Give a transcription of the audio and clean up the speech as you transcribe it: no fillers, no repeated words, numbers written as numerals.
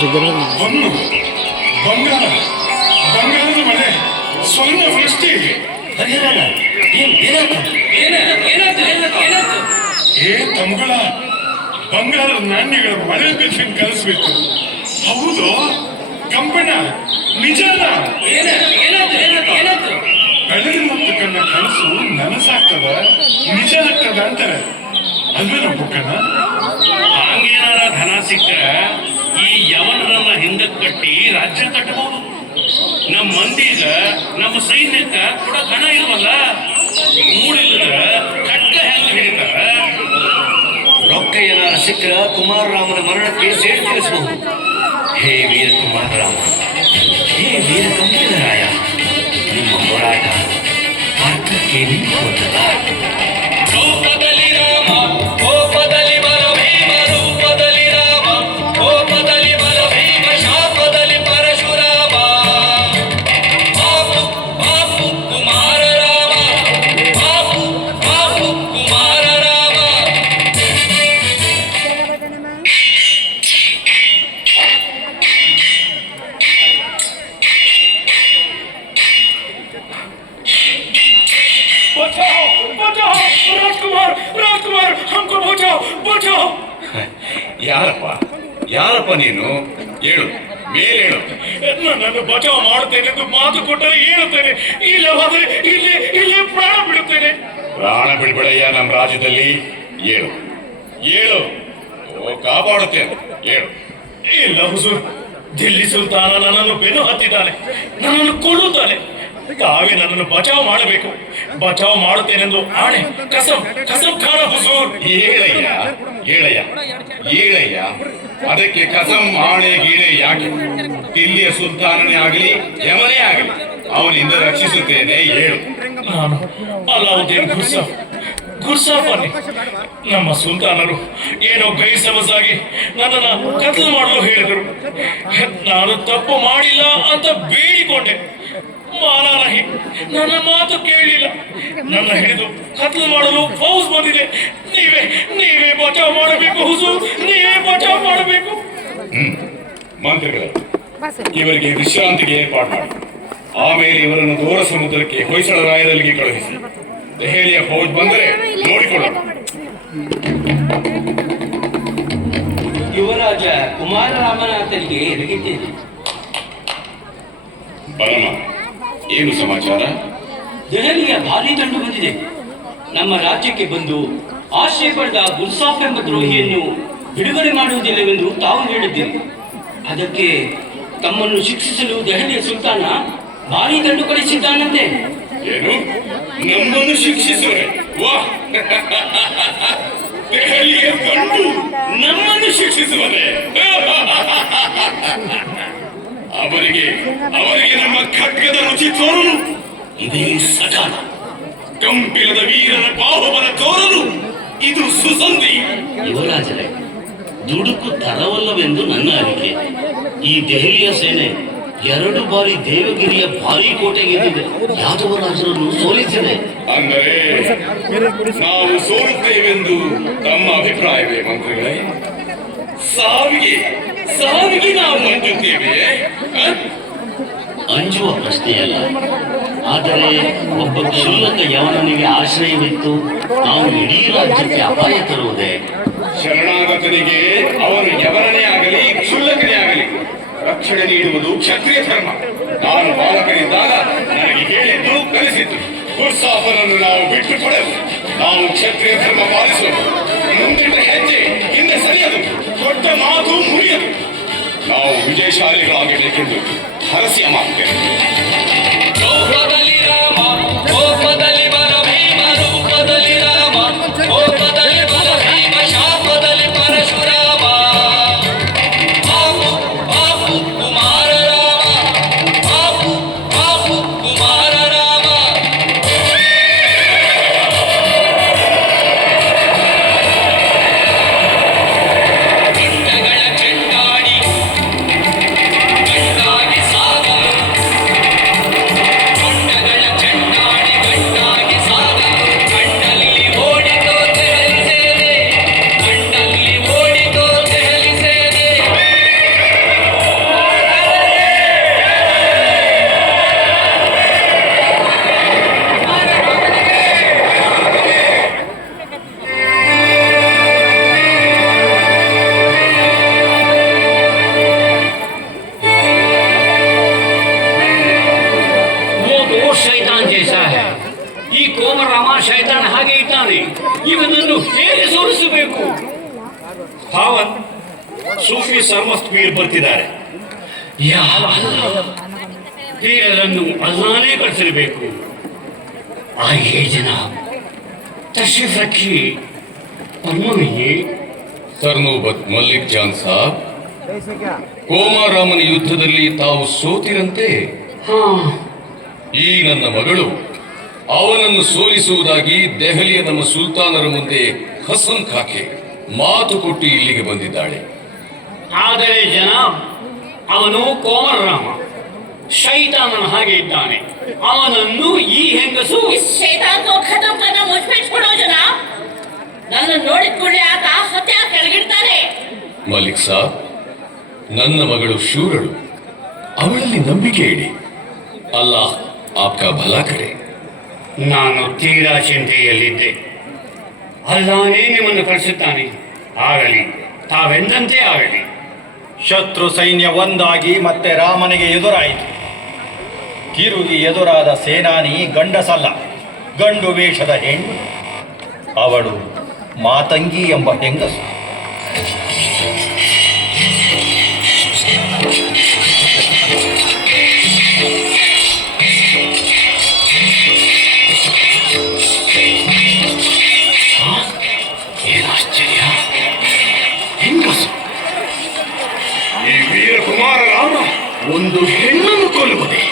ಹೊನ್ನು ಬಂಗಾರ ಬಂಗಾರದ ಮಳೆ ಸ್ವರ್ಣ ವೃಷ್ಟಿ. ಏ ತಮ್ಗಳ ಬಂಗಾರದ ನಾಣ್ಯಗಳ ಮಳೆ ಬಿಸಿಲು ಕಲಿಸ್ಬೇಕು. ಹೌದು ಕಂಪನ ನಿಜಾನ ಕಳೆದ ಮತ್ತು ಕಣ್ಣ ಕನಸು ನನಸಾಗ್ತದ ನಿಜ ಆಗ್ತದ ಅಂತಾರೆ ಅಲ್ವೇ ನಮ್ಮ ಬುಕ್ಕನ. ಹಂಗೇನಾರ ಧನ ಸಿಕ್ಕರ ಈ ಯವನರನ್ನ ಹಿಂದಕ್ಕೆ ಕಟ್ಟಿ ರಾಜ್ಯ ಕಟ್ಟಬಹುದು. ನಮ್ಮ ಮಂದಿಗ ನಮ್ಮ ಸೈನ್ಯಕ್ಕ ಕೂಡ ಹಣ ಇರುವಲ್ಲ, ಮೂಡಿಲ್ಲದ ಕಟ್ಟ ಹೆಂಗ ಹಿಡಿತಾರ. ರೊಕ್ಕ ಏನಾರ ಸಿಕ್ಕರ ಕುಮಾರರಾಮನ ಮರಣಕ್ಕೆ ಸೇಡು ತೀರಿಸಬಹುದು. ಹೇ ವೀರ ಕುಮಾರರಾಮ, ಹೇ ವೀರ ಕಂಬೀರರಾಯ, ನಿಮ್ಮ ಹೋರಾಟ ಅರ್ಥಕ್ಕೆ ನಿಂತುಕೊಂಡದ. ಯಾರಪ್ಪ ನೀನು? ಹೇಳು, ಮೇಲೇಳು. ನಾನು ಬಚಾವ್ ಮಾಡುತ್ತೇನೆ ಎಂದು ಮಾತು ಕೊಟ್ಟರೆ ಹೇಳುತ್ತೇನೆ, ಇಲ್ಲವಾದರೆ ಇಲ್ಲೇ ಪ್ರಾಣ ಬಿಡುತ್ತೇನೆ. ಪ್ರಾಣ ಬಿಡ್ಬೇಡಯ್ಯ ನಮ್ಮ ರಾಜ್ಯದಲ್ಲಿ. ಹೇಳು ಹೇಳು, ಕಾಪಾಡುತ್ತೇನೆ, ಹೇಳು. ಇಲ್ಲ ಹುಜೂರ್, ದಿಲ್ಲಿ ಸುಲ್ತಾನ ನನ್ನನ್ನು ಬೆನ್ನು ಹತ್ತಿದ್ದಾನೆ, ನನ್ನನ್ನು ಕೊಲ್ಲುತ್ತಾನೆ. ತಾವೇ ನನ್ನನ್ನು ಬಚಾವ್ ಮಾಡಬೇಕು. ಬಚಾವ್ ಮಾಡುತ್ತೇನೆಂದು ಆಣೆ, ಕಸಂ ಕಸಂ ಖಾನ ಹುಜೂರ್. ಹೇಳಯ್ಯ ಹೇಳಯ್ಯ ಹೇಳಯ್ಯ, ಅದಕ್ಕೆ ಕಸಂ ಆಣೆ ಗೀಣೆ ಯಾಕೆ? ದಿಲ್ಲಿಯ ಸುಲ್ತಾನನೇ ಆಗಲಿ ಯಮನೇ ಆಗಲಿ ಅವನಿಂದ ರಕ್ಷಿಸುತ್ತೇನೆ, ಹೇಳು. ನಾನು ಅಲಾವುದ್ದೀನ್ ಗುರ್ಸಾಫ್ ಅನ್ನಿ. ನಮ್ಮ ಸುಲ್ತಾನರು ಏನೋ ಗೈಸಮಸಾಗಿ ನನ್ನನ್ನು ಕತ್ಲು ಮಾಡಲು ಹೇಳಿದರು. ನಾನು ತಪ್ಪು ಮಾಡಿಲ್ಲ ಅಂತ ಬೇಡಿಕೊಂಡೆ. ಮಾನನಹಿ ನನ್ನ ಮಾತು ಕೇಳಲಿಲ್ಲ. ನನ್ನ ಹಿಡಿದು ಕತ್ಲು ಮಾಡಲು ಫೌಜ್ ಬಂದಿದೆ. ನೀವೇ ಬಚಾವ್ ಮಾಡಬೇಕು ಹುಜೂರ್, ನೀವೇ ಬಚಾವ್ ಮಾಡಬೇಕು. ಮಂತ್ರಿಗಳು, ಇವರಿಗೆ ವಿಶ್ರಾಂತಿಗೆ ಏರ್ಪಾಡು ಮಾಡಿ, ಆಮೇಲೆ ಇವರನ್ನು ದೂರ ಸಮುದ್ರಕ್ಕೆ ಹೊಯ್ಸಳ ರಾಯರಲ್ಲಿಗೆ ಕಳುಹಿಸಿ. ದೆಹಲಿಯ ಫೌಜ್ ಬಂದರೆ ನೋಡಿಕೊಳ್ಳೋಣ. ಯುವರಾಜ ಕುಮಾರರಾಮನಾಥನಿಗೆ ಎದುಗಿದ್ದೇನೆ. ಬಲಮ, ಏನು ಸಮಾಚಾರ? ದೆಹಲಿಯ ಭಾರಿ ದಂಡು ಬಂದಿದೆ. ನಮ್ಮ ರಾಜ್ಯಕ್ಕೆ ಬಂದು ಆಶ್ರಯ ಪಡೆದ ಗುಲ್ಸಾಫ್ ಎಂಬ ದ್ರೋಹಿಯನ್ನು ಬಿಡುಗಡೆ ಮಾಡುವುದಿಲ್ಲವೆಂದು ತಾವು ಹೇಳಿದ್ದೀರಿ. ಅದಕ್ಕೆ ತಮ್ಮನ್ನು ಶಿಕ್ಷಿಸಲು ದೆಹಲಿಯ ಸುಲ್ತಾನ ಭಾರಿ ದಂಡು ಕಳಿಸಿದ್ದಾನಂತೆ. ಏನು, ನಮ್ಮನ್ನು ಶಿಕ್ಷಿಸುವರೆ? ವಾಹ್, ದೆಹಲಿಯ ದಂಡು ನಮ್ಮನ್ನು ಶಿಕ್ಷಿಸುವರೆ? ಅವರಿಗೆ ನಮ್ಮ ಖಡ್ಗದ ರುಚಿ ತೋರಲು ಇದೇ ಸಕಾಲ. ಕಂಪಿಲದ ವೀರನ ಬಾಹುಬಲ ತೋರಲು ಇದು ಸುಸಂಧಿ. ಯುವರಾಜರೇ, ದುಡುಕು ತರವಲ್ಲವೆಂದು ನನ್ನ ಅರಿಕೆ. ಈ ದೆಹಲಿಯ ಸೇನೆ 2 ಬಾರಿ ದೇವಗಿರಿಯ ಭಾರಿ ಕೋಟೆ ಗೆದ್ದಿದೆ. ಯಾದವರಾಜರನ್ನು ಸೋಲಿಸಿದೆ. ಅಂದರೆ ನಾವು ಸೋಲುತ್ತೇವೆಂದು ತಮ್ಮ ಅಭಿಪ್ರಾಯವೇ ಮಂತ್ರಿಗಳೇ? ಸಾವಿಗೆ ನಾವು ಅಂಜುತ್ತೇವೆ? ಅಂಜುವ ಪ್ರಶ್ನೆಯಲ್ಲ, ಆದರೆ ಒಬ್ಬ ಕ್ಷುಲ್ಲಕ ಯವನನಿಗೆ ಆಶ್ರಯವಿತ್ತು ನಾವು ಇಡೀ ರಾಜ್ಯಕ್ಕೆ ಅಪಾಯ ತರುವುದೇ? ಶರಣಾಗತನಿಗೆ ಅವನು ಯವರನೇ ಆಗಲಿ ಕ್ಷುಲ್ಲಕನೇ ಆಗಲಿ ರಕ್ಷಣೆ ನೀಡುವುದು ಕ್ಷತ್ರಿಯ ಧರ್ಮ. ನಾನು ಬಾಲಕನಿದ್ದಾಗ ನನಗೆ ಹೇಳಿದ್ದು ಕಲಿಸಿದ್ದು. ಗುರ್ಸಾಫರನ್ನು ನಾವು ಬಿಟ್ಟು ಕೊಡೆವು. ನಾವು ಕ್ಷತ್ರಿಯ ಧರ್ಮ ಪಾಲಿಸುವುದು. ಮುಂದಿಟ್ಟ ಹೆಜ್ಜೆ ಹಿಂದೆ ಸರಿಯದು, ಕೊಟ್ಟ ಮಾತು ಮುರಿಯದು. ನಾವು ವಿಜಯಶಾಲಿಗಳಾಗಬೇಕೆಂದು ಹರಸಿಯ ಮಾತುತ್ತೇವೆ. ಪಾವನ್ ಸೂಫಿ ಸರ್ಮಸ್ತ್ ಪೀರ್ ಬರ್ತಿದ್ದಾರೆ. ಯಾ ಪೀರರನ್ನು ಅಲ್ಲಾನೇ ಕಳಿಸಲೇಬೇಕು. ಆಯೇ ಜನ तशरीफ रखिए परमाविए ಸರ್ನೋಬತ್ ಮಲ್ಲಿಕ್ ಜಾನ್ ಸಾಬ್, ಕೋಮಾರಾಮನ ಯುದ್ಧದಲ್ಲಿ ತಾವು ಸೋತಿರಂತೆ. हाँ ಈ ನನ್ನ ಮಗಳು ಅವನನ್ನು ಸೋಲಿಸುವುದಾಗಿ ದೆಹಲಿಯ ನಮ್ಮ ಸುಲ್ತಾನರ ಮುಂದೆ ಹಸನ್ ಖಾಕೆ ಮಾತು ಕೊಟ್ಟು ಇಲ್ಲಿಗೆ ಬಂದಿದ್ದಾಳೆ. ಆದರೆ ಜನಾಬ್ ಅವನು ಕೋಮರರಾಮ ಶೈತಾನನ ಹಾಗೆ ಇದ್ದಾನೆ. ಅವನನ್ನು ಈ ಹೆಂಗಸು शैतान को खत्म करना मुझ पे छोड़ो जनाब. ನನ್ನ ನೋಡಿಕೊಳ್ಳಿ ಆತ ಹತ್ಯೆ ಕೆಳಗಿಡ್ತಾನೆ. ಮಲಿಕ್ ಸಾಬ್, ನನ್ನ ಮಗಳು ಶೂರಳು, ಅವಳಲ್ಲಿ ನಂಬಿಕೆ ಇಡಿ. ಅಲ್ಲಾಹ್ ಆಪ್ಕಾ ಭಲಾ ಕರೆ. ನಾನು ತೀರಾ ಚಿಂತೆಯಲ್ಲಿದ್ದೆ. ಅಲ್ಲಾನೇ ನಿಮ್ಮನ್ನು ಕಳಿಸುತ್ತಾನೆ. ಆಗಲಿ, ತಾವೆಂದಂತೆ ಆಗಲಿ. ಶತ್ರು ಸೈನ್ಯ ಒಂದಾಗಿ ಮತ್ತೆ ರಾಮನಿಗೆ ಎದುರಾಯಿತು. ತಿರುಗಿ ಎದುರಾದ ಸೇನಾನಿ ಗಂಡಸಲ್ಲ, ಗಂಡು ವೇಷದ ಹೆಣ್ಣು. ಅವಳು ಮಾತಂಗಿ ಎಂಬ ಹೆಂಗಸು. ಏನಾಶ್ಚರ್ಯ! ಹೆಂಗಸು ಈ ವೀರಕುಮಾರ ರಾಮ ಒಂದು ಹೆಣ್ಣನ್ನು ಕೊಲ್ಲುವುದೇ?